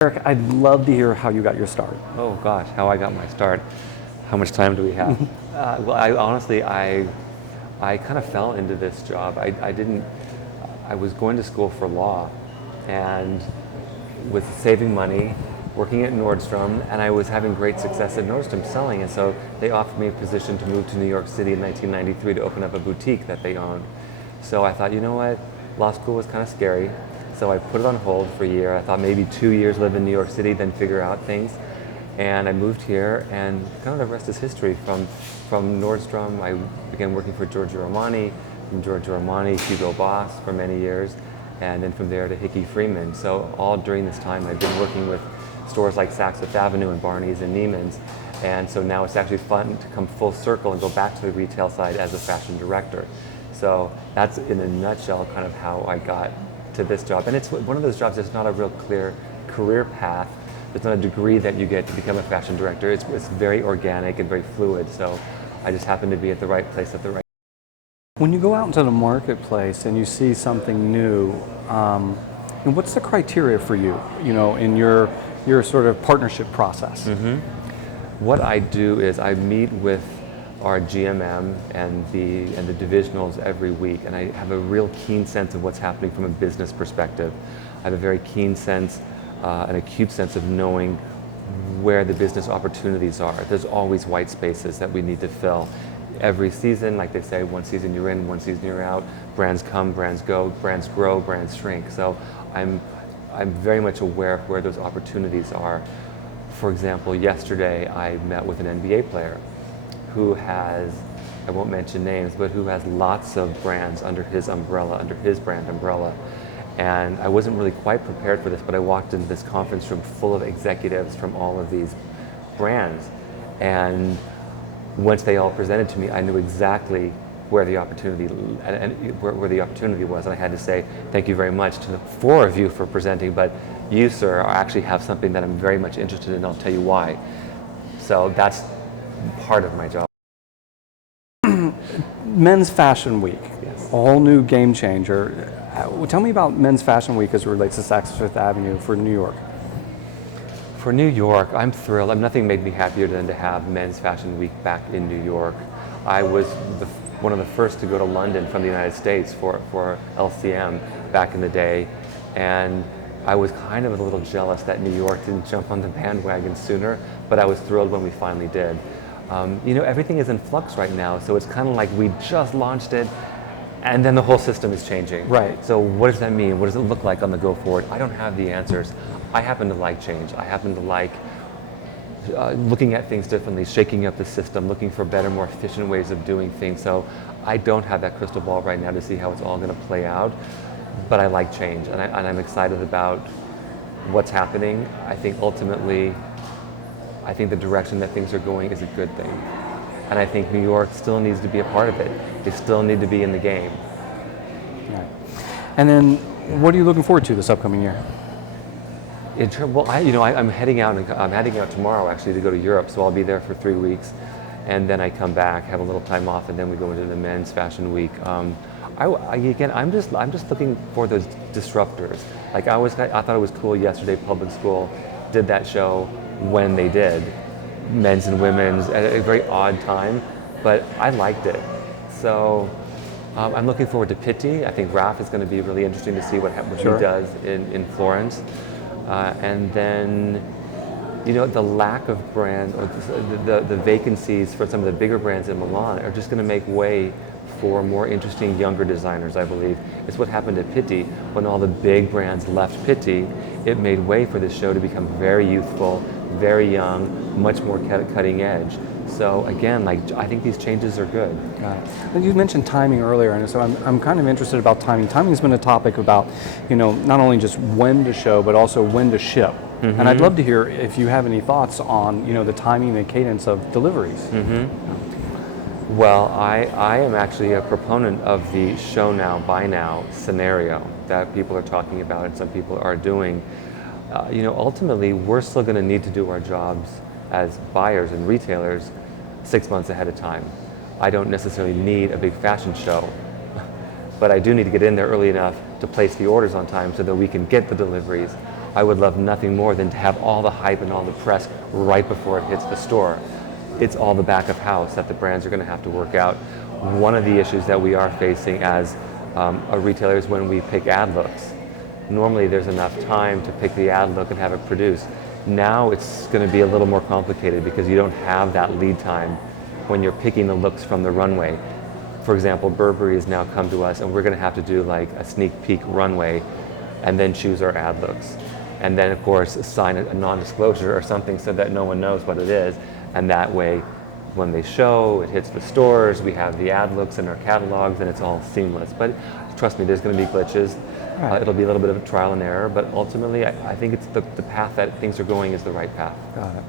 Eric, I'd love to hear how you got your start. Oh gosh, how I got my start. How much time do we have? Well, I honestly, I kind of fell into this job. I didn't, I was going to school for law and was saving money, working at Nordstrom, and I was having great success at Nordstrom selling. And so they offered me a position to move to New York City in 1993 to open up a boutique that they owned. So I thought, you know what, law school was kind of scary. So I put it on hold for a year. I thought maybe 2 years live in New York City, then figure out things. And I moved here, and kind of the rest is history. From Nordstrom, I began working for Giorgio Armani. From Giorgio Armani, Hugo Boss for many years, and then from there to Hickey Freeman. So all during this time, I've been working with stores like Saks Fifth Avenue and Barney's and Neiman's. And so now it's actually fun to come full circle and go back to the retail side as a fashion director. So that's in a nutshell kind of how I got to this job. And it's one of those jobs that's not a real clear career path. There's not a degree that you get to become a fashion director. It's very organic and very fluid. So I just happen to be at the right place at the right time. When you go out into the marketplace and you see something new, and what's the criteria for you, in your sort of partnership process? What I do is I meet with our GMM and the divisionals every week, and I have a real keen sense of what's happening from a business perspective. I have a very keen sense, an acute sense of knowing where the business opportunities are. There's always white spaces that we need to fill. Every season, like they say, one season you're in, one season you're out. Brands come, brands go, brands grow, brands shrink. So I'm very much aware of where those opportunities are. For example, yesterday I met with an NBA player who has, I won't mention names, but who has lots of brands under his umbrella, under his brand umbrella. And I wasn't really quite prepared for this, but I walked into this conference room full of executives from all of these brands. And once they all presented to me, I knew exactly where the opportunity where the opportunity was. And I had to say, thank you very much to the four of you for presenting, but you, sir, actually have something that I'm very much interested in, and I'll tell you why. So that's part of my job. Men's Fashion Week, Yes. a whole new game changer. Tell me about Men's Fashion Week as it relates to Saks Fifth Avenue for New York. For New York, I'm thrilled. Nothing made me happier than to have Men's Fashion Week back in New York. I was one of the first to go to London from the United States for LCM back in the day, and I was kind of a little jealous that New York didn't jump on the bandwagon sooner, but I was thrilled when we finally did. Everything is in flux right now, so it's kind of like we just launched it, and then the whole system is changing. Right. So what does that mean? What does it look like on the go forward? I don't have the answers. I happen to like change. I happen to like looking at things differently, shaking up the system, looking for better, more efficient ways of doing things. So I don't have that crystal ball right now to see how it's all going to play out, but I like change, and I'm excited about what's happening. I think ultimately, the direction that things are going is a good thing. And I think New York still needs to be a part of it. They still need to be in the game. Right. And then, what are you looking forward to this upcoming year? I'm heading out. I'm heading out tomorrow actually to go to Europe. So I'll be there for 3 weeks, and then I come back, have a little time off, and then we go into the Men's Fashion Week. I'm just looking for those disruptors. Like I thought it was cool yesterday. Public School did that show when they did, men's and women's, at a very odd time, but I liked it. So I'm looking forward to Pitti. I think Raf is going to be really interesting to see what Sure. he does in Florence. And then, the lack of brand, or the vacancies for some of the bigger brands in Milan are just going to make way for more interesting younger designers, I believe. It's what happened at Pitti. When all the big brands left Pitti, it made way for this show to become very youthful, very young, much more cutting edge. So again, I think these changes are good. Got it. And you mentioned timing earlier, and so I'm kind of interested about timing. Timing's been a topic about, not only just when to show, but also when to ship. Mm-hmm. And I'd love to hear if you have any thoughts on, the timing and cadence of deliveries. Mm-hmm. Well, I am actually a proponent of the show now, buy now scenario that people are talking about and some people are doing. Ultimately, we're still going to need to do our jobs as buyers and retailers 6 months ahead of time. I don't necessarily need a big fashion show, but I do need to get in there early enough to place the orders on time so that we can get the deliveries. I would love nothing more than to have all the hype and all the press right before it hits the store. It's all the back of house that the brands are going to have to work out. One of the issues that we are facing as a retailer is when we pick ad looks. Normally there's enough time to pick the ad look and have it produced. Now it's going to be a little more complicated because you don't have that lead time when you're picking the looks from the runway. For example, Burberry has now come to us and we're going to have to do like a sneak peek runway and then choose our ad looks. And then of course sign a non-disclosure or something so that no one knows what it is. And that way, when they show, it hits the stores, we have the ad looks in our catalogs and it's all seamless. But trust me, there's going to be glitches. Right. It'll be a little bit of a trial and error, but ultimately I think it's the path that things are going is the right path. Got it.